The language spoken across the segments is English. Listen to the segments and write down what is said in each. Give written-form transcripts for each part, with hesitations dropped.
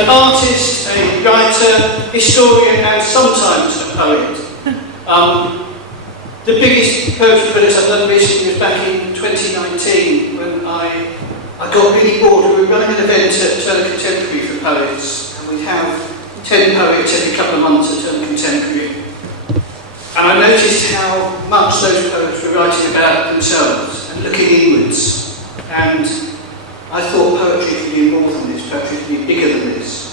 an artist, a writer, historian, and sometimes a poet. The biggest poetry project I've done recently was back in 2019 when I got really bored. We were running an event at Turner Contemporary for poets, and we'd have 10 poets every couple of months at Turner Contemporary. And I noticed how much those poets were writing about themselves and looking inwards. And I thought poetry could be more than this, poetry could be bigger than this.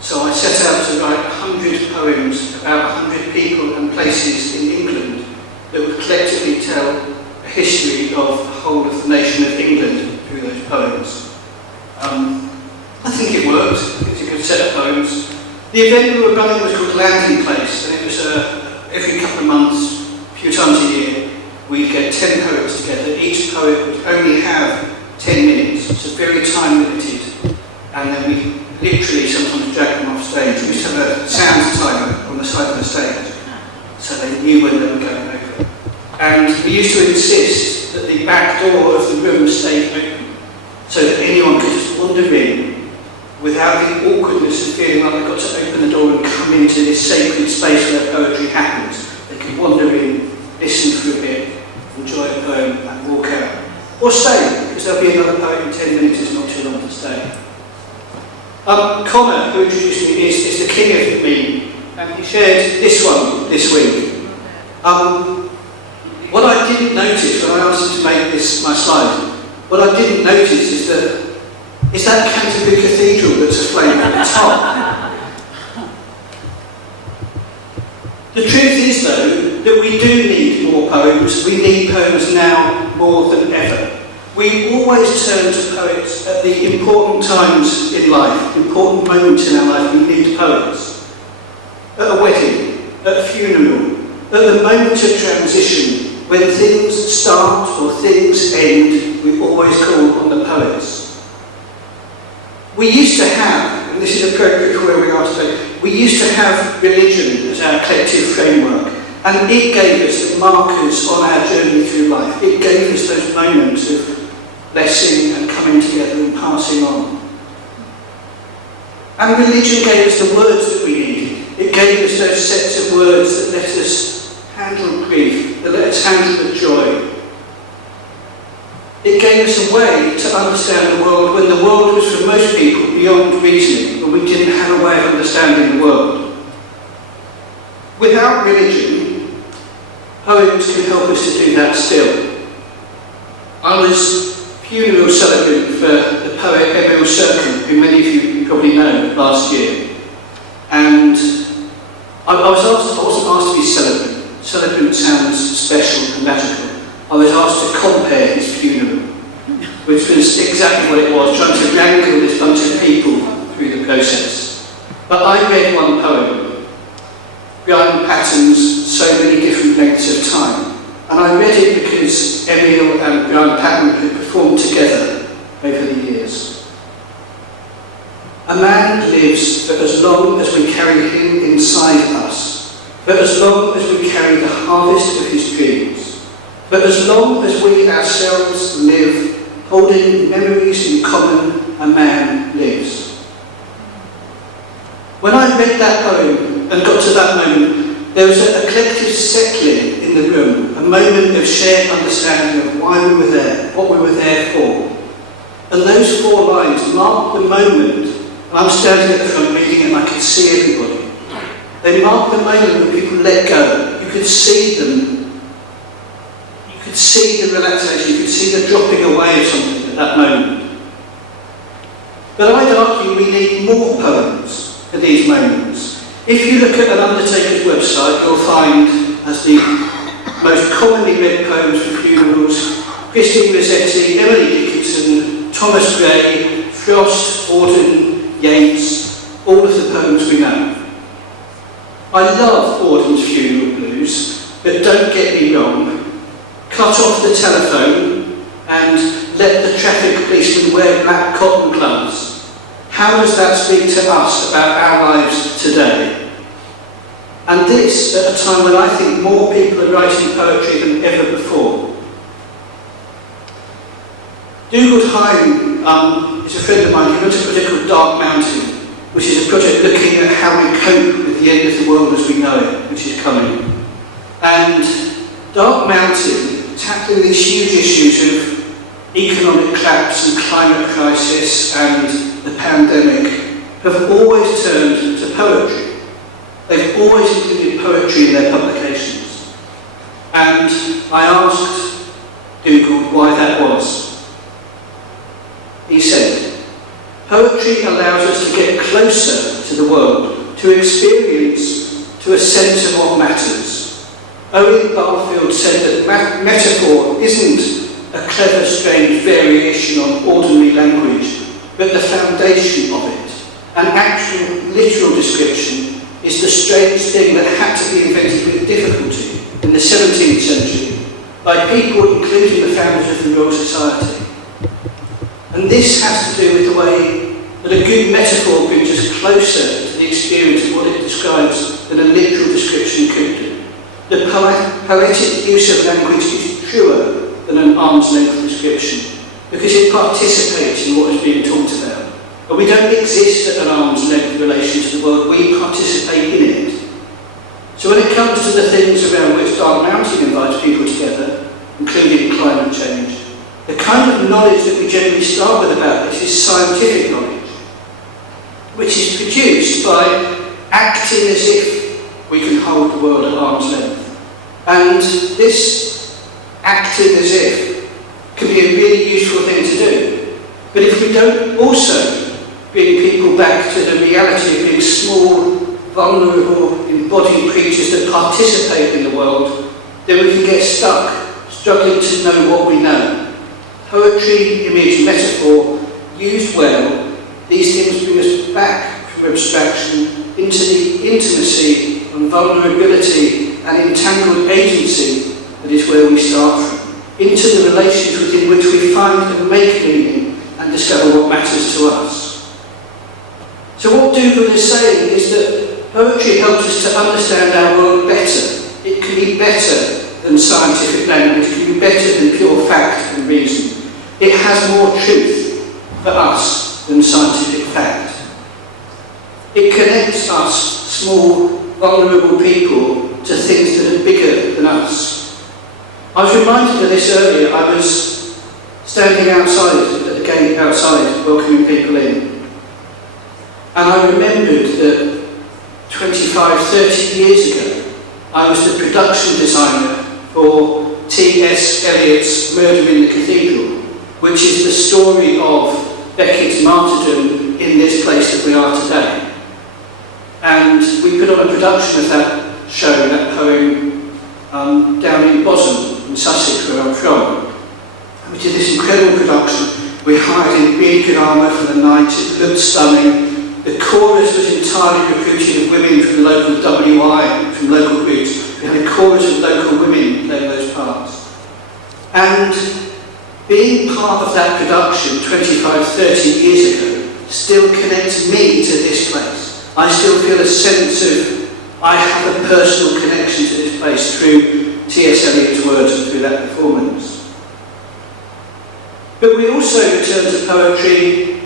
So I set out to write 100 poems about 100 people and places in England that would collectively tell a history of the whole of the nation of England through those poems. I think it worked. It's a good set of poems. The event we were running was called Landing Place, and it was every couple of months, a few times a year, we'd get 10 poets together. Each poet would only have 10 minutes, so very time limited, and then we literally sometimes drag them off stage. We used to have a sound timer on the side of the stage, so they knew when they were going over. And we used to insist that the back door of the room stayed open, so that anyone could just wander in without the awkwardness of feeling like they've got to open the door and come into this sacred space where poetry happens. They could wander in, listen for a bit, enjoy a poem and walk out. Or stay, because there'll be another poet in 10 minutes, it's not too long to stay. Connor, who introduced me, is the king of the meme, and he shared this one this week. What I didn't notice when I asked him to make this my slide, what I didn't notice is that Canterbury Cathedral that's aflame at the top. The truth is, though, that we do need more poems. We need poems now more than ever. We always turn to poets at the important times in life, important moments in our life. We need poets. At a wedding, at a funeral, at the moment of transition, when things start or things end, we always call on the poets. We used to have, and this is appropriate for where we are today, we used to have religion as our collective framework, and it gave us the markers on our journey through life. It gave us those moments of blessing and coming together and passing on. And religion gave us the words that we needed. It gave us those sets of words that let us handle grief, that let us handle the joy. It gave us a way to understand the world when the world was for most people beyond reasoning, when we didn't have a way of understanding the world. Without religion, poems can help us to do that still. I was funeral celebrant for the poet Emil Serkin, who many of you probably know, last year. And I wasn't asked to be celebrant. Celebrant sounds special and magical. I was asked to compare his funeral, which was exactly what it was, trying to wrangle this bunch of people through the process. But I read one poem, Brian Patton's So Many Different Lengths of Time. And I read it because Emil and Brian Patton had performed together over the years. A man lives for as long as we carry him inside us, for as long as we carry the harvest of his dreams, for as long as we ourselves live, holding memories in common, a man lives. When I read that poem and got to that moment, there was a collective settling in the room, a moment of shared understanding of why we were there, what we were there for. And those 4 lines marked the moment, and I'm standing at the front reading it and I could see everybody. They marked the moment when people let go. You could see them. You could see the relaxation, you could see the dropping away of something at that moment. But I'd argue we need more poems at these moments. If you look at an undertaker's website, you'll find, as the most commonly read poems for funerals, Christine Rossetti, Emily Dickinson, Thomas Gray, Frost, Auden, Yeats, all of the poems we know. I love Auden's Funeral Blues, but don't get me wrong, cut off the telephone and let the traffic policeman wear black cotton gloves. How does that speak to us about our lives today? And this at a time when I think more people are writing poetry than ever before. Dougal Hine is a friend of mine. He runs a project called Dark Mountain, which is a project looking at how we cope with the end of the world as we know it, which is coming. And Dark Mountain, tackling these huge issues of economic collapse and climate crisis and the pandemic, have always turned to poetry. They've always included poetry in their publications. And I asked Dougal why that was. He said, poetry allows us to get closer to the world, to experience, to a sense of what matters. Owen Barfield said that metaphor isn't a clever, strange variation on ordinary language, but the foundation of it. An actual, literal description is the strange thing that had to be invented with difficulty in the 17th century by people, including the founders of the Royal Society. And this has to do with the way that a good metaphor brings us closer to the experience of what it describes than a literal description could do. The poetic use of language is truer than an arm's length description because it participates in what is being talked about. But we don't exist at an arm's length relation to the world, we participate in it. So when it comes to the things around which Dark Mountain invites people together, including climate change, the kind of knowledge that we generally start with about this is scientific knowledge, which is produced by acting as if we can hold the world at arm's length. And this acting as if can be a really useful thing to do. But if we don't also bring people back to the reality of being small, vulnerable, embodied creatures that participate in the world, then we can get stuck, struggling to know what we know. Poetry, image, metaphor, used well, these things bring us back from abstraction into the intimacy and vulnerability and entangled agency that is where we start from, into the relations within which we find and make meaning and discover what matters to us. So what Dougal is saying is that poetry helps us to understand our world better. It can be better than scientific language, it can be better than pure fact and reason. It has more truth for us than scientific fact. It connects us, small, vulnerable people, to things that are bigger than us. I was reminded of this earlier. I was standing outside, at the gate outside, welcoming people in. And I remembered that 25, 30 years ago, I was the production designer for T.S. Eliot's Murder in the Cathedral, which is the story of Beckett's martyrdom in this place that we are today. And we put on a production of that show, that poem, down in Bosham, in Sussex, where I'm from. And we did this incredible production. We hired in really good armour for the night, it looked stunning. The chorus was entirely recruited of women from the local WI, from local groups. We had a chorus of local women playing those parts. And being part of that production 25, 30 years ago still connects me to this place. I still feel a sense of, I have a personal connection to this place through T.S. Eliot's words and through that performance. But we also return to poetry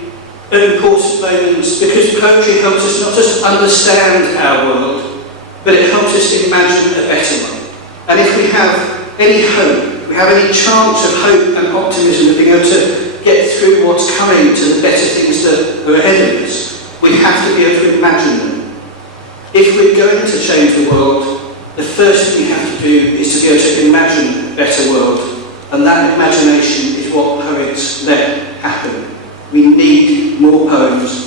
at important moments because poetry helps us not just understand our world, but it helps us imagine a better one. And if we have any hope, we have any chance of hope and optimism of being able to get through what's coming to the better things that are ahead of us, we have to be able to imagine them. If we're going to change the world, the first thing we have to do is to be able to imagine a better world. And that imagination is what poets let happen. We need more poems